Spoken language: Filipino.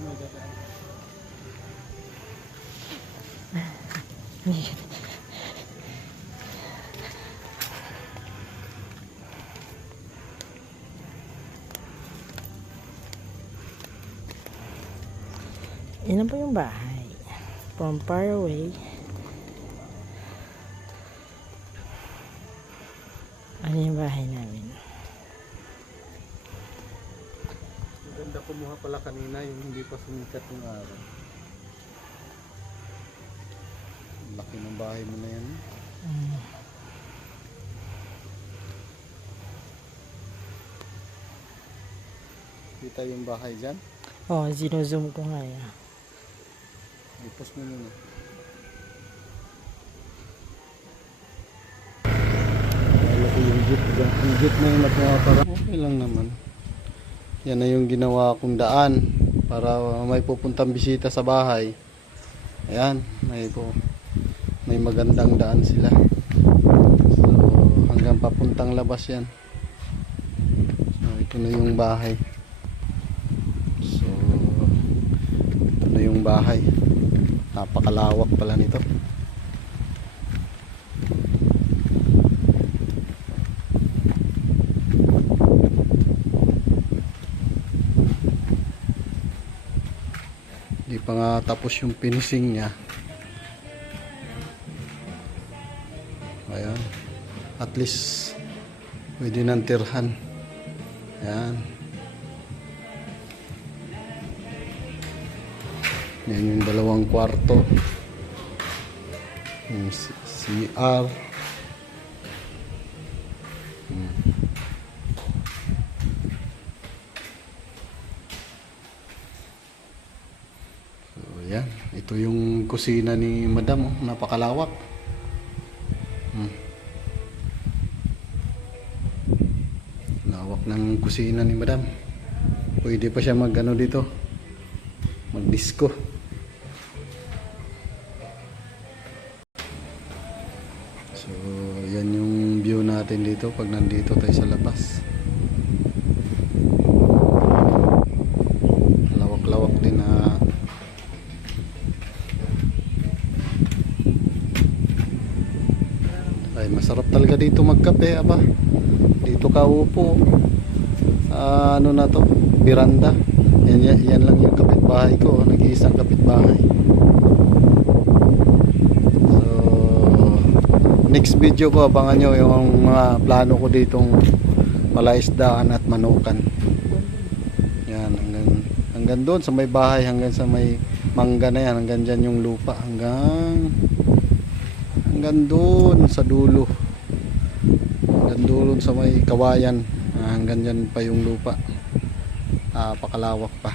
may dadaan. Yan po yung bahay. From far away. Ano yung bahay namin? Maganda kumuha pala kanina yung hindi pa sumikat yung araw. Laki ng bahay mo na yan. Kita yung bahay dyan. Oh, zino-zoom ko nga yan. Ipos mo muna. Malaki yung jeep dyan. Yung jeep na yung nagpapara. Okay lang naman. Yan na yung ginawa kong daan para may pupuntang bisita sa bahay. Ayan, may magandang daan sila. So hanggang papuntang labas yan. So ito na yung bahay. So ito na yung bahay. Napakalawak pala nito. Hindi pa nga tapos yung finishing niya. Ayan. At least pwede nang tirhan. Ayan. Yan yung dalawang kwarto. Yung CR. Yan, ito yung kusina ni Madam, oh. Napakalawak. Lawak ng kusina ni Madam. Pwede pa siya mag-ano dito, mag-disco. So, yan yung view natin dito pag nandito tayo sa labas. Lawak-lawak din na. Ay, masarap talaga dito magkape, aba. Dito ka upo sa ano na to, biranda. Yan lang yung kapitbahay ko, nag-iisang kapitbahay. So next video ko, abangan nyo yung mga plano ko ditong malaisdaan at manukan. Yan, hanggang doon sa may bahay, hanggang sa may mangga na yan, hanggang dyan yung lupa, hanggang doon sa dulo, hanggang doon sa may kawayan, hanggang dyan pa yung lupa. Pakalawak pa.